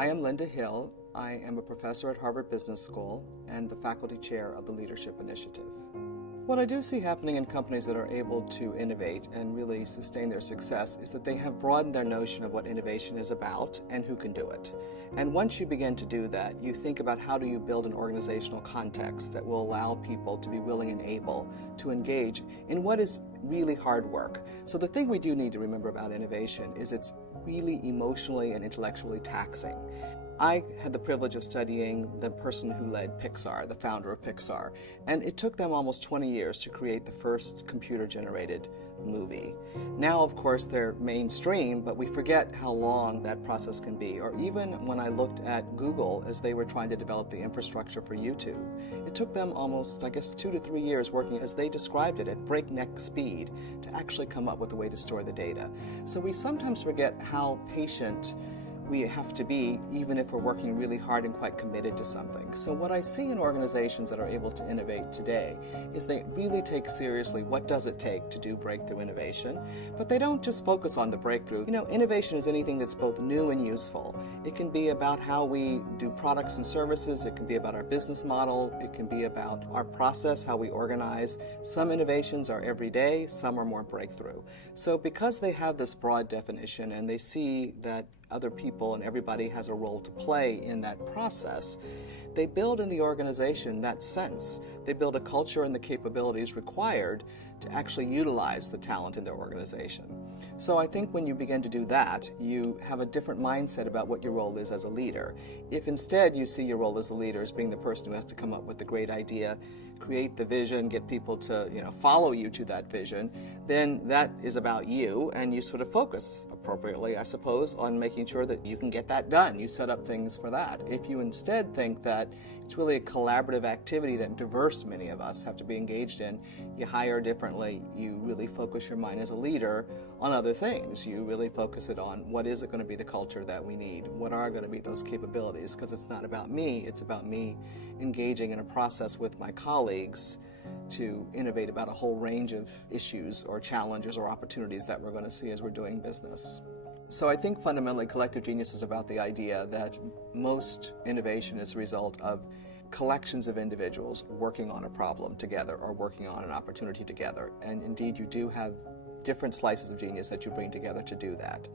I am Linda Hill. I am a professor at Harvard Business School and the faculty chair of the Leadership Initiative. What I do see happening in companies that are able to innovate and really sustain their success is that they have broadened their notion of what innovation is about and who can do it. And once you begin to do that, you think about how do you build an organizational context that will allow people to be willing and able to engage in what is really hard work. So the thing we do need to remember about innovation is it's really emotionally and intellectually taxing. I had the privilege of studying the person who led Pixar, the founder of Pixar, and it took them almost 20 years to create the first computer-generated movie. Now, of course, they're mainstream, but we forget how long that process can be. Or even when I looked at Google as they were trying to develop the infrastructure for YouTube, it took them almost, 2 to 3 years working, as they described it, at breakneck speed to actually come up with a way to store the data. So we sometimes forget how patient we have to be, even if we're working really hard and quite committed to something. So what I see in organizations that are able to innovate today is they really take seriously what does it take to do breakthrough innovation, but they don't just focus on the breakthrough. You know, innovation is anything that's both new and useful. It can be about how we do products and services, it can be about our business model, it can be about our process, how we organize. Some innovations are everyday, some are more breakthrough. So because they have this broad definition and they see that other people and everybody has a role to play in that process, they build in the organization that sense. They build a culture and the capabilities required to actually utilize the talent in their organization. So I think when you begin to do that, you have a different mindset about what your role is as a leader. If instead you see your role as a leader as being the person who has to come up with the great idea, create the vision, get people to follow you to that vision, then that is about you, and you sort of focus appropriately, I suppose, on making sure that you can get that done. You set up things for that. If you instead think that it's really a collaborative activity that many of us have to be engaged in, you hire differently, you really focus your mind as a leader on other things. You really focus it on what is it going to be the culture that we need, what are going to be those capabilities, because it's not about me, it's about me engaging in a process with my colleagues to innovate about a whole range of issues or challenges or opportunities that we're going to see as we're doing business. So I think fundamentally collective genius is about the idea that most innovation is a result of collections of individuals working on a problem together or working on an opportunity together. And indeed, you do have different slices of genius that you bring together to do that.